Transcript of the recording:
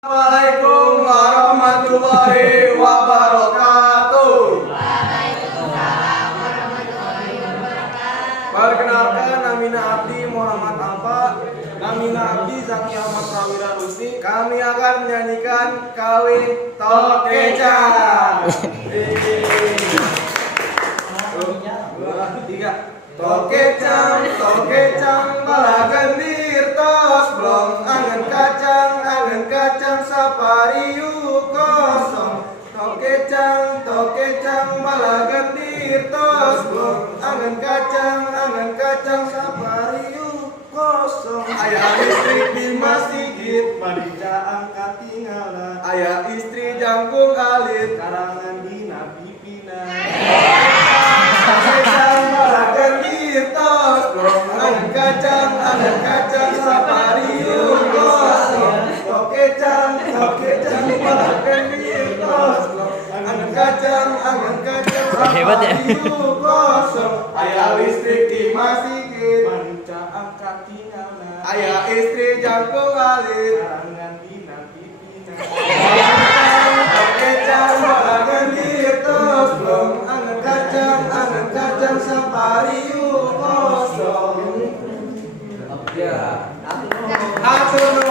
Assalamualaikum warahmatullahi wabarakatuh. Waalaikumsalam warahmatullahi wabarakatuh. Perkenalkan, namina Abdi Muhammad Alfa, namina Abdi Zaki Ahmad Prawira Rusdi. Kami akan menyanyikan Kawin Tokecang. Tiga. Tokecang, tokecang, bala gendir tos blong, angen kacang sapariu kosong. Tokecang, tokecang, bala gendir tos blong, angen kacang sapariu kosong. Ayah listrik di masjid, Madija angkat tinggalan. Ayah istri jangkung alit, karangan dina pipina. Tokecang, bala gendir tos blong, angen kacang sapariu kosong. Tokecang, bala gendir tos blong, angen kacang Hebat ya. sapariu kosong. Ayah listrik di masjid, Madija angkat tinggalan. Ayah istri jangkung alit, karangan dina pipina. Tokecang, bala gendir tos blong, angen kacang sapariu kosong. Ya, atur